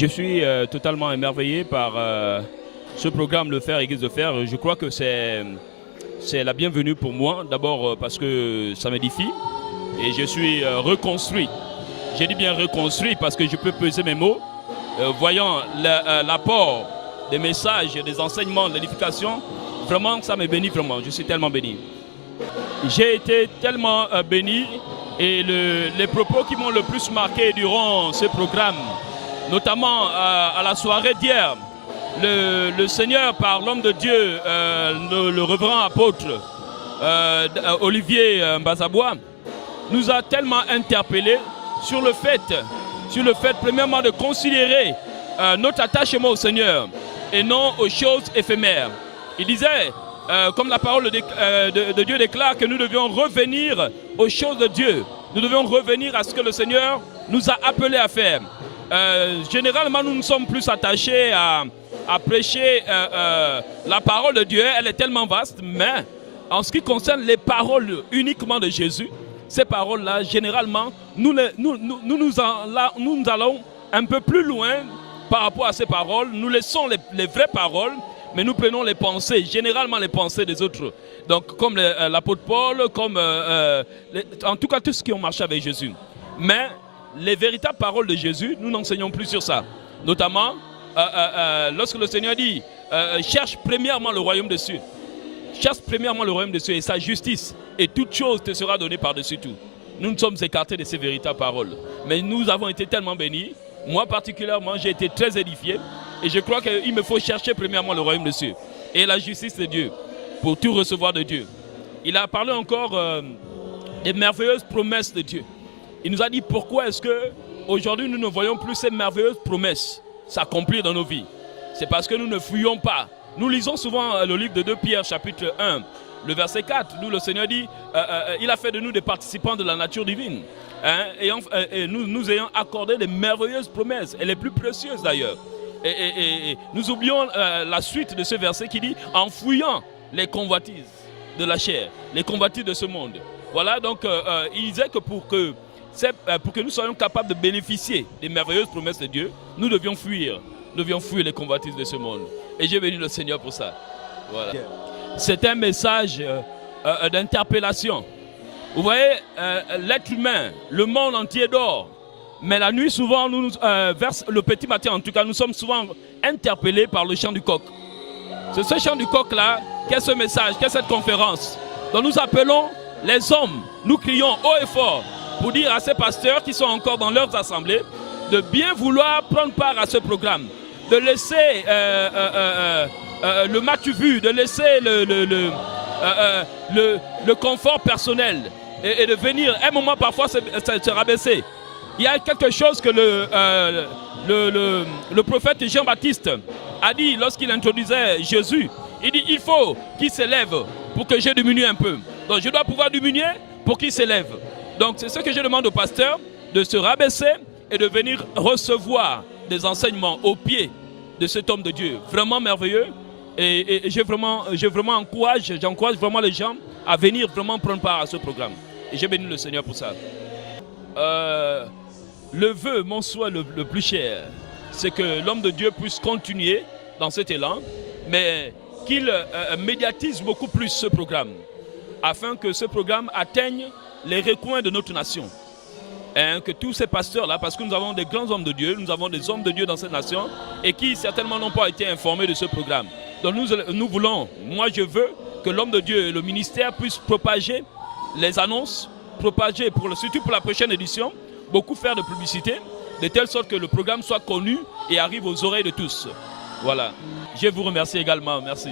Je suis totalement émerveillé par ce programme Le Fer Église de Fer. Je crois que c'est la bienvenue pour moi. D'abord parce que ça m'édifie et je suis reconstruit. J'ai dit bien reconstruit parce que je peux peser mes mots. Voyant l'apport des messages, des enseignements, de l'édification, vraiment ça me bénit vraiment. Je suis tellement béni. J'ai été tellement béni et les propos qui m'ont le plus marqué durant ce programme, notamment à la soirée d'hier, le Seigneur par l'homme de Dieu, le révérend apôtre Olivier Mbazaboua, nous a tellement interpellés sur le fait premièrement de considérer notre attachement au Seigneur et non aux choses éphémères. Il disait, comme la parole de Dieu déclare, que nous devions revenir aux choses de Dieu. Nous devions revenir à ce que le Seigneur nous a appelés à faire. Généralement, nous nous sommes plus attachés à prêcher la parole de Dieu. Elle est tellement vaste, mais en ce qui concerne les paroles uniquement de Jésus, ces paroles-là, généralement, nous allons un peu plus loin par rapport à ces paroles. Nous laissons les vraies paroles, mais nous prenons les pensées, généralement les pensées des autres. Donc, comme l'apôtre Paul, comme en tout cas tous ceux qui ont marché avec Jésus. Mais les véritables paroles de Jésus, nous n'enseignons plus sur ça. Notamment, lorsque le Seigneur dit cherche premièrement le royaume des cieux. Cherche premièrement le royaume des cieux et sa justice, et toute chose te sera donnée par-dessus tout. Nous nous sommes écartés de ces véritables paroles. Mais nous avons été tellement bénis. Moi particulièrement, j'ai été très édifié. Et je crois qu'il me faut chercher premièrement le royaume des cieux et la justice de Dieu pour tout recevoir de Dieu. Il a parlé encore des merveilleuses promesses de Dieu. Il nous a dit pourquoi est-ce qu'aujourd'hui nous ne voyons plus ces merveilleuses promesses s'accomplir dans nos vies. C'est parce que nous ne fuyons pas. Nous lisons souvent le livre de 2 Pierre chapitre 1, le verset 4, où le Seigneur dit il a fait de nous des participants de la nature divine. Et nous ayons accordé des merveilleuses promesses, et les plus précieuses d'ailleurs. Et nous oublions la suite de ce verset qui dit en fouillant les convoitises de la chair, les convoitises de ce monde. Voilà, donc il disait que pour que nous soyons capables de bénéficier des merveilleuses promesses de Dieu, nous devions fuir les convoitises de ce monde. Et j'ai béni le Seigneur pour ça. Voilà. C'est un message d'interpellation. Vous voyez, l'être humain, le monde entier dort. Mais la nuit, souvent, vers le petit matin, en tout cas, nous sommes souvent interpellés par le chant du coq. C'est ce chant du coq-là, qu'est ce message, qu'est cette conférence. Donc nous appelons les hommes, nous crions haut et fort pour dire à ces pasteurs qui sont encore dans leurs assemblées de bien vouloir prendre part à ce programme, de laisser le matu-vu, de laisser le confort personnel et de venir un moment parfois se rabaisser. Il y a quelque chose que le prophète Jean-Baptiste a dit lorsqu'il introduisait Jésus. Il dit il faut qu'il s'élève pour que je diminue un peu. Donc je dois pouvoir diminuer pour qu'il s'élève. Donc c'est ce que je demande au pasteur, de se rabaisser et de venir recevoir des enseignements au pied de cet homme de Dieu. Vraiment merveilleux. Et j'encourage vraiment les gens à venir vraiment prendre part à ce programme. Et j'ai béni le Seigneur pour ça. Le vœu, mon souhait le plus cher, c'est que l'homme de Dieu puisse continuer dans cet élan, mais qu'il médiatise beaucoup plus ce programme, afin que ce programme atteigne les recoins de notre nation. Que tous ces pasteurs-là, parce que nous avons des grands hommes de Dieu, nous avons des hommes de Dieu dans cette nation, et qui certainement n'ont pas été informés de ce programme. Donc nous voulons, moi je veux, que l'homme de Dieu et le ministère puissent propager les annonces, surtout pour la prochaine édition, beaucoup faire de publicité, de telle sorte que le programme soit connu et arrive aux oreilles de tous. Voilà. Je vous remercie également. Merci.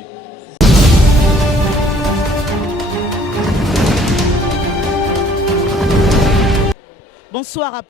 Bonsoir à